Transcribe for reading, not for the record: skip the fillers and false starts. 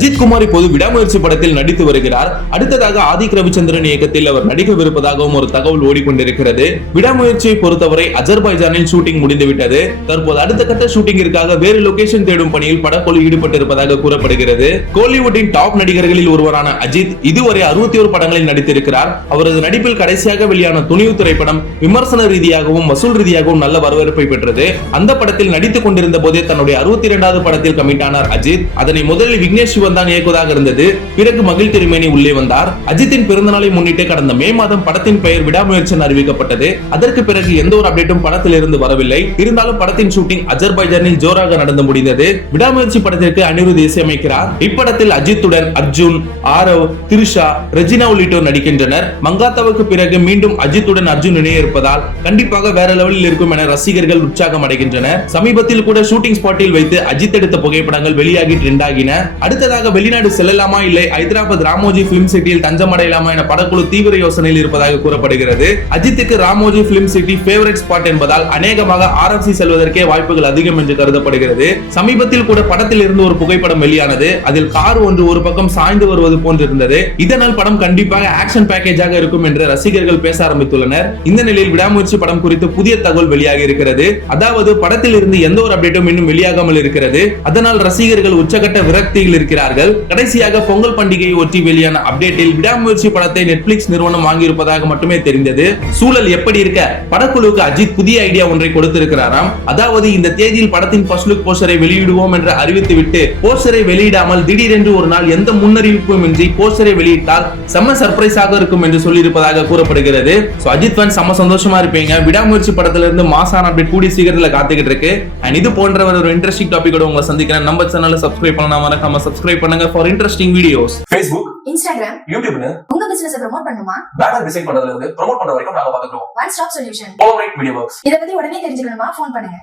அஜித் குமார் இப்போது விடாமுயற்சி படத்தில் நடித்து வருகிறார். அடுத்ததாக ஆதிக் ரவிச்சந்திரன் இயக்கத்தில் அவர் நடிக்கவிருப்பதாகவும் ஒரு தகவல் ஓடிக்கொண்டிருக்கிறது. விடாமுயற்சியை பொறுத்தவரை அஜர்பைஜானில் ஷூட்டிங் முடிந்துவிட்டது. தற்போது அடுத்த கட்ட ஷூட்டிங்கிற்காக வேறு லொகேஷன் தேடும் பணியில் படக்குழு ஈடுபட்டிருப்பதாக கூறப்படுகிறது. கோலிவுட்டின் டாப் நடிகர்களில் ஒருவரான அஜித் இதுவரை 61 படங்களில் நடித்திருக்கிறார். அவரது நடிப்பில் கடைசியாக வெளியான துணிவு திரைப்படம் விமர்சன ரீதியாகவும் வசூல் ரீதியாகவும் நல்ல வரவேற்பை பெற்றது. அந்த படத்தில் நடித்துக் கொண்டிருந்த போதே தன்னுடைய 62வது படத்தில் கமிட் ஆனார் அஜித். அதனை முதலில் விக்னேஷ் சிவன் தான் இயக்குவதாக இருந்தது. பிறகு மகிழ் திருமேனி உள்ளே வந்தார். அஜித்தின் பிறந்தநாளை முன்னிட்டு கடந்த மே மாதம் படத்தின் பெயர் விடாமுயற்சி அறிவிக்கப்பட்டது. அதற்கு பிறகு எந்த ஒரு அப்டேட்டும் படத்தில் இருந்து வரவில்லை. இருந்தாலும் படத்தின் ஷூட்டிங் அஜர்பைஜானில் ஜோராக நடந்து முடிந்தது. விடாமுயற்சி படத்திற்கு அனிருத் இசையமைக்கிறார். இப்படத்தில் அஜித்துடன் அர்ஜுன், ஆரவ், திரிஷா, ரெஜினா உள்ளிட்டோர் நடிக்கின்றனர். மங்காத்தாவுக்கு பிறகு மீண்டும் அஜித்துடன் அர்ஜுன் இணைய இருப்பதால் கண்டிப்பாக வேற லெவலில் இருக்கும் என ரசிகர்கள் உற்சாகம் அடைகின்றனர். சமீபத்தில் கூட ஷூட்டிங் ஸ்பாட்டில் வைத்து அஜித் எடுத்த புகைப்படங்கள் வெளியாகி ட்ரெண்ட் ஆகின. அடுத்ததாக வெளிநாடு செல்லலாமா இல்லை ஹைதராபாத் ராமோஜி பிலிம் சிட்டியில் தஞ்சம் அடையலாமா என படக்குழு தீவிர யோசனையில் இருப்பதாக கூறப்படுகிறது. அஜித்துக்கு Ramoji film city favourite spot என்பதால் அநேகமாக RFC செல்வதற்கே வாய்ப்புகள் அதிகம் என்று கருதப்படுகிறது. சமீபத்தில் கூட படத்தில் இருந்து ஒரு புகைப்படம் வெளியானது. அதில் கார் ஒன்று ஒரு பக்கம் சாய்ந்து வருவது போன்று இருந்தது. இதனால் படம் கண்டிப்பாக ஆக்ஷன் பேக்கேஜாக இருக்கும் என்று ரசிகர்கள் பேச ஆரம்பித்துள்ளனர். இந்த நிலையில் விடாமுயற்சி படம் குறித்து புதிய தகவல் வெளியாகி இருக்கிறது. அதாவது படத்தில் இருந்து எந்த ஒரு அப்டேட்டும் இன்னும் வெளியாகாமல் இருக்கிறது. அதனால் ரசிகர்கள் உச்சகட்ட விரக்தியில் இருக்கிறார்கள். கடைசியாக பொங்கல் பண்டிகையை ஒட்டி வெளியான அப்டேட்டில் விடாமுயற்சி படத்தை நெட்ஃபிளிக்ஸ் நிறுவனம் வாங்கியிருப்பதாக மட்டுமே தெரிந்தது. சூழல் எப்படி இருக்க படக்குழுவுக்கு அஜித் புதிய ஐடியா ஒன்றை கொடுத்திருக்கிறாராம். அதாவது இந்த தேதியில் படத்தின் ஃபர்ஸ்ட் லுக் போஸ்டரை வெளியிடுவோம் என்று அறிவித்துவிட்டு போஸ்டரை வெளியிடாமல் திடீரென்று ஒரு நாள் எந்த முன்னறிவிப்பும் இன்றி போஸ்டரை வெளியிட்டால் செம்ம சர்ப்ரைஸாக இருக்கும் என்று சொல்லியிருப்பதாக கூறப்படுகிறது. அஜித் ஃபேன்ஸ் செம்ம சந்தோஷமா இருப்பீங்க. விடாமுயற்சி படத்துல இருந்து மாசான அப்டேட் கூடி சீக்கிரத்துல காத்துக்கிட்டு இருக்கு. அண்ட் இது போன்ற ஒரு இன்ட்ரெஸ்டிங் டாபிக்கோட உங்களை சந்திக்கிறேன். நம்ம சேனலை சப்ஸ்கிரைப் பண்ணாம மறக்காம சப்ஸ்கிரைப் பண்ணுங்க for interesting videos. Facebook, Instagram, YouTubeனு உங்க பிசினஸ் ப்ரோமோட் பண்ணுமா? பேனர் டிசைன் பண்றதுல இருந்து ப்ரோமோட் பண்ற வரைக்கும் நாங்க பாத்துக்கிறோம். One stop solution. All right Media Works. இத பத்தி உடனே தெரிஞ்சுக்கணுமா? ஃபோன் பண்ணுங்க.